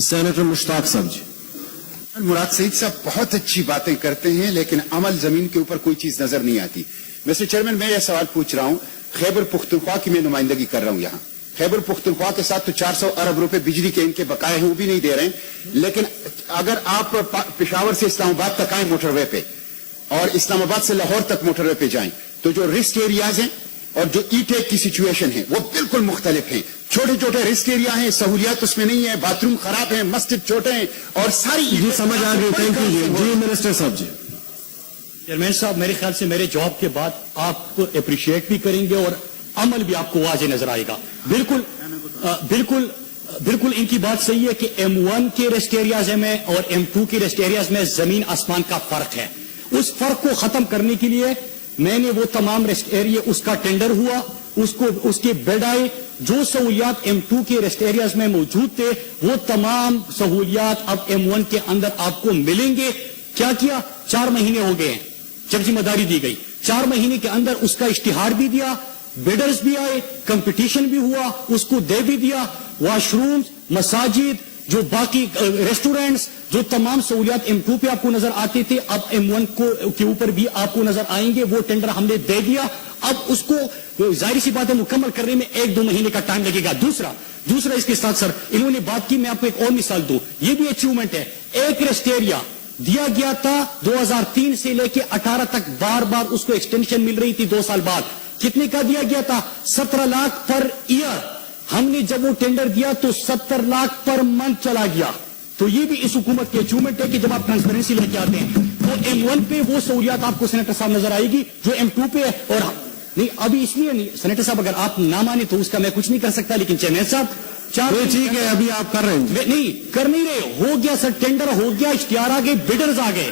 Senator مشتاق صاحب جی. مراد سعید صاحب بہت اچھی باتیں کرتے ہیں لیکن عمل زمین کے اوپر کوئی چیز نظر نہیں آتی. مسٹر چیئرمین میں یہ سوال پوچھ رہا ہوں, خیبر پختونخوا کی میں نمائندگی کر رہا ہوں یہاں. خیبر پختونخوا کے ساتھ تو 400 ارب روپے بجلی کے ان کے بقائے ہیں, وہ بھی نہیں دے رہے ہیں. لیکن اگر آپ پشاور سے اسلام آباد تک آئیں موٹر وے پہ اور اسلام آباد سے لاہور تک موٹر وے پہ جائیں تو جو رسک ایریاز ہیں اور جو ای ٹیک کی سچویشن ہے وہ بالکل مختلف ہیں. چھوٹے چھوٹے رسک ایریا ہیں, سہولیات اس میں نہیں ہے, باتھ روم خراب ہیں, مسجد چھوٹے ہیں اور ساری جی سمجھ آ گئی. تھینک یو جی منسٹر صاحب جی. چیئرمین صاحب میرے خیال سے میرے جواب کے بعد آپ کو اپریشیٹ بھی کریں گے اور عمل بھی آپ کو واضح نظر آئے گا. بالکل ان کی بات صحیح ہے کہ M1 کے ریسٹ ایریاز میں اور M2 کے ریسٹ ایریاز میں زمین آسمان کا فرق ہے. اس فرق کو ختم کرنے کے لیے میں نے وہ تمام ریسٹ ایریا اس کا ٹینڈر ہوا, اس کے بیڈ آئے. جو سہولیات M2 کے ریسٹ ایریاز میں موجود تھے وہ تمام سہولیات اب M1 کے اندر آپ کو ملیں گے. کیا 4 مہینے ہو گئے ہیں جب ذمہ داری دی گئی. 4 مہینے کے اندر اس کا اشتہار بھی دیا, بیڈرز بھی آئے, کمپٹیشن بھی ہوا, اس کو دے بھی دیا. واش رومز, مساجد, جو باقی ریسٹورینٹس, جو تمام سہولیات M2 پہ آپ کو نظر آتے تھے اب M1 کے اوپر بھی آپ کو نظر آئیں گے. وہ ٹینڈر ہم نے دے دیا. اب اس کو ظاہر سی بات ہے مکمل کرنے میں 1-2 مہینے کا ٹائم لگے گا. دوسرا اس کے ساتھ سر انہوں نے بات کی, میں آپ کو ایک اور مثال دوں, یہ بھی اچیومنٹ ہے. ایک ریسٹ ایریا دیا گیا تھا 2003 سے لے کے 18 تک, بار بار اس کو ایکسٹینشن مل رہی تھی 2 سال بعد. کتنے کا دیا گیا تھا؟ 17 لاکھ پر ایئر. ہم نے جب وہ ٹینڈر دیا تو 70 لاکھ پر منتھ چلا گیا. تو یہ بھی اس حکومت کی اچیومنٹ ہے کہ جب آپ ٹرانسپیرنسی لے کے آتے ہیں تو M1 پہ وہ سہولیات آپ کو سینیٹر صاحب نظر آئے گی جو M2 پہ ہے. اور نہیں ابھی اس لیے نہیں سینیٹر صاحب, اگر آپ نہ مانے تو اس کا میں کچھ نہیں کر سکتا, لیکن چیئرمین صاحب ٹھیک ہے ابھی آپ کر رہے ہیں. نہیں کر نہیں رہے, ہو گیا سر, ٹینڈر ہو گیا, اشتہار آ گئے, بیڈرز آ گئے.